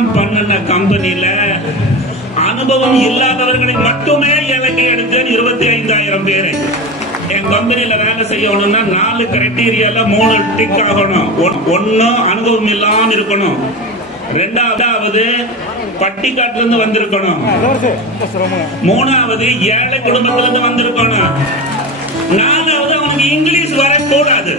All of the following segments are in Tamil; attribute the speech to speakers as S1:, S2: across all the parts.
S1: நான் பண்ணின கம்பெனில அனுபவம் இல்லாதவர்களை மட்டுமே இலக்கை எடுத்தேன் இருபத்தி ஐந்தாயிரம் பேரை. என் கம்பெனில வேலை செய்யணும்னா நாலு கிரைட்டீரியால மூணு டிக் ஆகணும். ஒன்- அனுபவம் இல்லாம இருக்கணும். ரெண்டாவது பட்டிக்காட்டுல இருந்து வந்திருக்கணும். மூணாவது ஏழை குடும்பத்துல இருந்து வந்திருக்கணும். நாலாவது அவனுக்கு இங்கிலீஷ் வரக்கூடாது.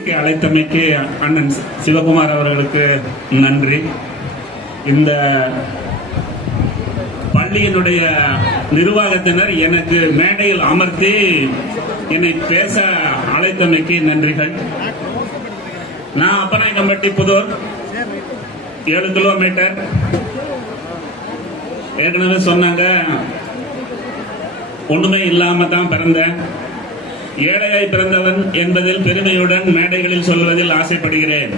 S1: நிகழ்ச்சிக்கு அழைத்தமைக்கு அண்ணன் சிவகுமார் அவர்களுக்கு நன்றி. இந்த பள்ளியினுடைய நிர்வாகத்தினர் எனக்கு மேடையில் அமர்த்தி என்னை பேச அழைத்தமைக்கு நன்றிகள். நான் அப்பநாயக்கம்பட்டி புதூர் ஏழு கிலோமீட்டர். ஏற்கனவே சொன்னாங்க ஒண்ணுமே இல்லாம தான் பிறந்தேன். ஏழையாய் பிறந்தவன் என்பதில் பெருமையுடன் மேடைகளில் சொல்வதில் ஆசைப்படுகிறேன்.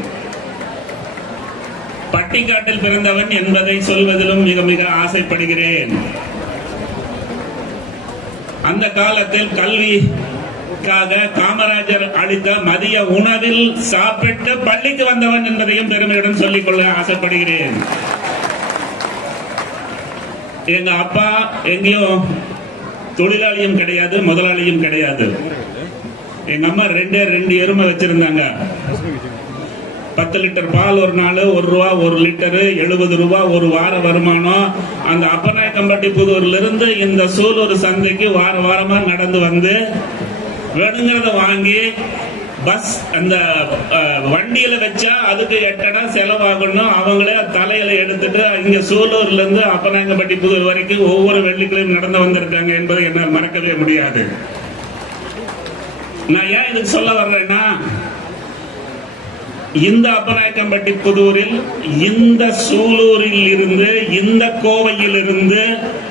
S1: பட்டிக்காட்டில் பிறந்தவன் என்பதை சொல்வதிலும் மிக மிக ஆசைப்படுகிறேன். அந்த காலத்தில் கல்விக்காக காமராஜர் அளித்த மதிய உணவில் சாப்பிட்டு பள்ளிக்கு வந்தவன் என்பதையும் பெருமையுடன் சொல்லிக்கொள்ள ஆசைப்படுகிறேன். எங்க அப்பா எங்கேயோ தொழிலாளியும் கிடையாது முதலாளியும் கிடையாது. எங்க அம்மா ரெண்டே ரெண்டு எருமை வச்சிருந்தாங்க. பத்து லிட்டர் பால் ஒரு நாள் ஒரு ரூபா ஒரு லிட்டரு எழுபது ரூபா ஒரு வார வருமானம். அந்த அப்பநாயக்கம்பட்டி புதூர்ல இருந்து இந்த சூலூர் சந்தைக்கு வார வாரமா நடந்து வந்து வேணுங்கிறத வாங்கி பஸ் அந்த வண்டியில வச்சா அதுக்கு எட்டடா செலவாகணும். அவங்களே தலையில எடுத்துட்டு இங்க சூலூர்ல இருந்து அப்பநாயக்கம்பட்டி புதூர் வரைக்கும் ஒவ்வொரு வெள்ளிக்கிழமையும் நடந்து வந்திருக்காங்க என்பதை என்னால் மறக்கவே முடியாது. நான் ஏன் இதுக்கு சொல்ல வர்றேன்னா இந்த அப்பநாயக்கம்பட்டி புதூரில் இந்த சூலூரில் இருந்து இந்த கோவையில் இருந்து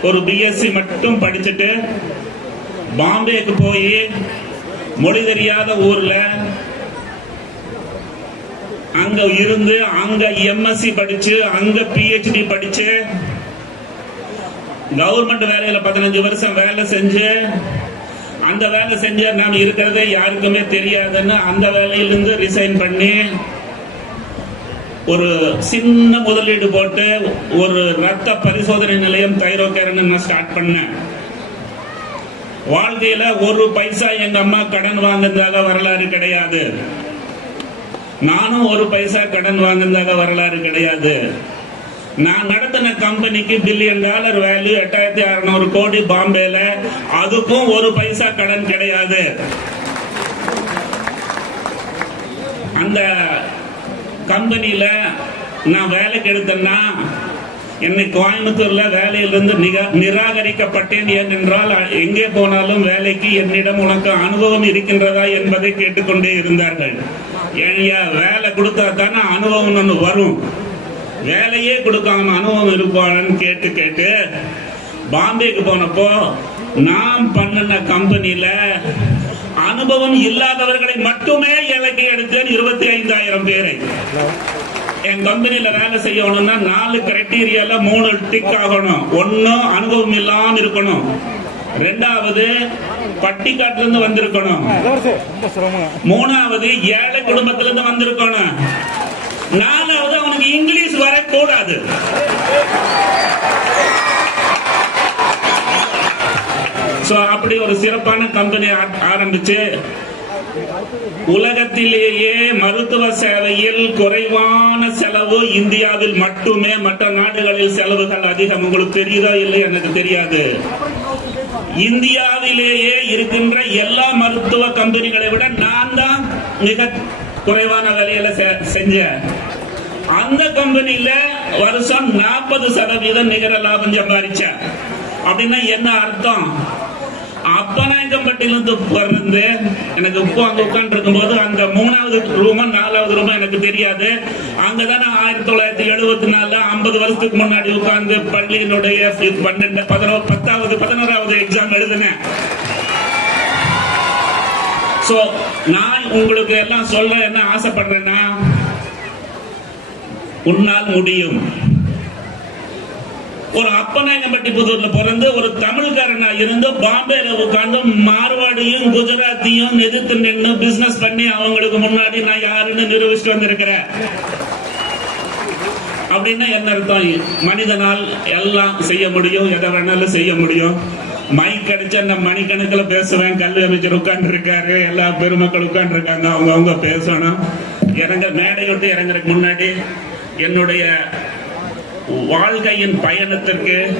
S1: ஒரு பிஎஸ்சி மட்டும் படிச்சுட்டு பாம்பேக்கு போய் மொழி தெரியாத ஊர்ல அங்க இருந்து அங்க எம்எஸ்சி படிச்சு அங்க பிஹெச்டி படிச்சு கவர்மெண்ட் வேலையில பதினஞ்சு வருஷம் வேலை செஞ்சு அந்த வேலை செஞ்ச நாம் இருக்கிறதே யாருக்குமே தெரியாதுன்னு அந்த வேலையிலிருந்து ரிசைன் பண்ணி ஒரு சின்ன முதலீடு போட்டு ஒரு ரத்த பரிசோதனை நிலையம் தைரோகேரன் நான் ஸ்டார்ட் பண்ணேன். வாழ்க்கையில ஒரு பைசா எங்க அம்மா கடன் வாங்கினதாக வரலாறு கிடையாது. நானும் ஒரு பைசா கடன் வாங்கினதாக வரலாறு கிடையாது. நான் நடத்தின கம்பெனிக்கு பில்லியன் டாலர் வேல்யூ எட்டாயிரத்தி அறுநூறு கோடி பாம்பேல அதுக்கும் ஒரு பைசா கடன் கிடையாது. அந்த கம்பெனியில நான் வேலைக்கு எடுத்தேன்னா என்னை கோயம்புத்தூர்ல வேலையிலிருந்து நிக- நிராகரிக்கப்பட்டேன் ஏனென்றால் எங்கே போனாலும் வேலைக்கு என்னிடம் உனக்கு அனுபவம் இருக்கின்றதா என்பதை கேட்டுக்கொண்டே இருந்தார்கள். ஏன்யா வேலை கொடுத்தா தானே அனுபவம் ஒன்று வரும். வேலையே கொடுக்காம அனுபவம் இருப்பான்னு கேட்டு கேட்டு பாம்பேக்கு போனப்போ நான் பண்ணின கம்பெனியில அனுபவம் இல்லாதவர்களை மட்டுமே இலக்கை எடுத்தேன் இருபத்தி ஐந்தாயிரம் பேரை. என் கம்பெனியில வேலை செய்யணும்னா நாலு கிரைட்டீரியால மூணு டிக் ஆகணும். ஒன்னும் அனுபவம் இல்லாம இருக்கணும். ரெண்டாவது பட்டிக்காட்டுல இருந்து வந்திருக்கணும். மூணாவது ஏழை குடும்பத்துல இருந்து வந்திருக்கணும். நான் கூடாது. அப்படி ஒரு சிறப்பான கம்பெனி ஆரம்பிச்சு உலகத்திலேயே மருத்துவ சேவையில் குறைவான செலவு இந்தியாவில் மட்டுமே மற்ற நாடுகளில் செலவுகள் அதிகம். உங்களுக்கு தெரியுதா இல்லை எனக்கு தெரியாது. இந்தியாவிலேயே இருக்கின்ற எல்லா மருத்துவ கம்பெனிகளை விட நான் தான் மிக குறைவான விலையில செஞ்சேன். அந்த கம்பெனியில வருஷம் நாற்பது சதவீதம் நிகர லாபம் சம்பாதிச்சேன் அப்படின்னா என்ன அர்த்தம்? அப்பநாயக்கம்பட்டிலிருந்து பிறந்து எனக்கு இப்போ அங்க உட்கார்ந்து இருக்கும்போது அந்த மூணாவது ரூமா நாலாவது ரூமா எனக்கு தெரியாது. அங்கதான் நான் ஆயிரத்தி தொள்ளாயிரத்தி எழுபத்தி நாலுல ஐம்பது வருஷத்துக்கு முன்னாடி உட்கார்ந்து பள்ளியினுடைய பன்னெண்டு பதினோரு பத்தாவது பதினோராவது எக்ஸாம் எழுதுங்க. சோ நான் உங்களுக்கு எல்லாம் சொல்ல என்ன ஆசைப்படுறேன்னா உன்னால் முடியும். ஒரு அப்பநாயகம்பட்டி புதூர்ல பிறந்து ஒரு தமிழ்காரனா இருந்து பாம்பேல உட்கார்ந்து மார்வாடியும் குஜராத்தியும் எதிர்த்து நின்று பிசினஸ் பண்ணி அவங்களுக்கு முன்னாடி நான் யாருன்னு நிரூபிச்சுட்டு வந்திருக்கிறேன். அப்படின்னா என்ன அர்த்தம்? மனிதனால் எல்லாம் செய்ய முடியும் எதை வேணாலும் செய்ய முடியும். மைக் அடிச்சா நான் மணிக்கணக்கில் பேசுவேன் கல்வி அமைச்சர் உட்கார்ந்து இருக்காரு எல்லா பெருமக்கள் உட்கார்ந்து இருக்காங்க அவங்க அவங்க பேசணும். இறங்க மேடையோட்டு இறங்குறதுக்கு முன்னாடி என்னுடைய வாழ்க்கையின் பயணத்திற்கு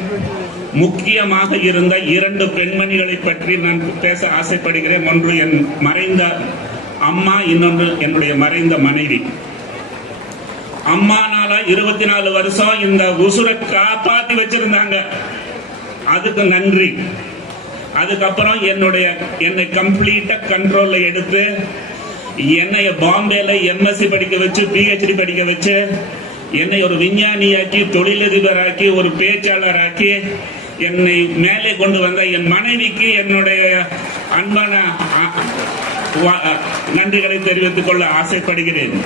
S1: முக்கியமாக இருந்த இரண்டு பெண்மணிகளை பற்றி நான் பேச ஆசைப்படுகிறேன். ஒன்று என் மறைந்த அம்மா இன்னொன்று என்னுடைய மறைந்த மனைவி. அம்மானால இருபத்தி நாலு வருஷம் இந்த உசுரை காப்பாத்தி வச்சிருந்தாங்க. அதுக்கு நன்றி. அதுக்கப்புறம் என்னுடைய என்னை கம்ப்ளீட்டா கண்ட்ரோல்ல எடுத்து என்னைய பாம்பேல எம்எஸ்சி படிக்க வச்சு பிஹெச்டி படிக்க வச்சு என்னை ஒரு விஞ்ஞானியாக்கி தொழிலதிபராக்கி ஒரு பேச்சாளராக்கி என்னை மேலே கொண்டு வந்த என் மனைவிக்கு என்னுடைய அன்பான அ- வா- நன்றிகளை தெரிவித்துக் கொள்ள ஆசைப்படுகிறேன்.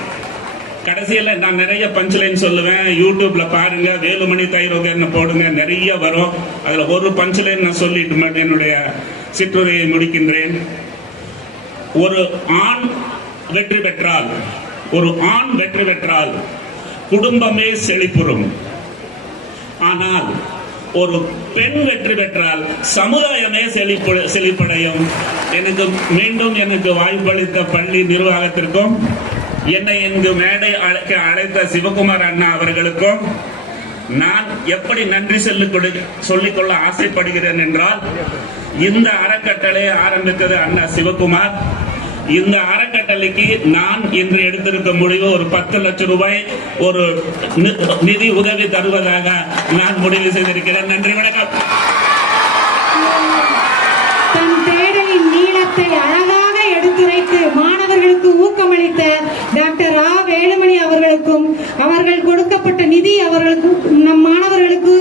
S1: கடைசியில நான் நிறைய பஞ்ச்லைன் சொல்லுவேன். யூடியூப்ல பாருங்க. வேலுமணி தைரோகர்னு போடுங்க. நிறைய வரும். அதில் ஒரு பஞ்ச்லைன் நான் சொல்லிட்டு மட்டும் என்னுடைய சிற்றுரையை முடிக்கின்றேன். ஒரு ஆண் வெற்றி பெற்றால் ஒரு ஆண் வெற்றி பெற்றால் குடும்பமே செழிப்புறும். ஆனால் ஒரு பெண் வெற்றி பெற்றால் சமுதாயமே செழிப்பு செழிப்படையும். எனக்கு மீண்டும் எனக்கு வாய்ப்பளித்த பள்ளி நிர்வாகத்திற்கும் என்னை இங்கு மேடை அழைக்க அழைத்த சிவகுமார் அண்ணா அவர்களுக்கும் நான் எப்படி நன்றி சொல்லி சொல்லிக்கொள்ள ஆசைப்படுகிறேன் என்றால் இந்த அறக்கட்டளை ஆரம்பித்தது அண்ணா சிவகுமார். இந்த அறக்கட்டளைக்கு நான் இன்று எடுத்திருக்க முடிவு ஒரு பத்து லட்சம் ரூபாய் ஒரு நிதி உதவி தருவதாக நான் முடிவு செய்திருக்கிறேன். நன்றி வணக்கம்.
S2: தன் தேடலின் நீளத்தை அழகாக எடுத்துரைத்து மாணவர்களுக்கு ஊக்கமளித்த டாக்டர் ரா வேலுமணி அவர்களுக்கும் அவர்கள் கொடுக்கப்பட்ட நிதி அவர்களுக்கும் நம் மாணவர்களுக்கு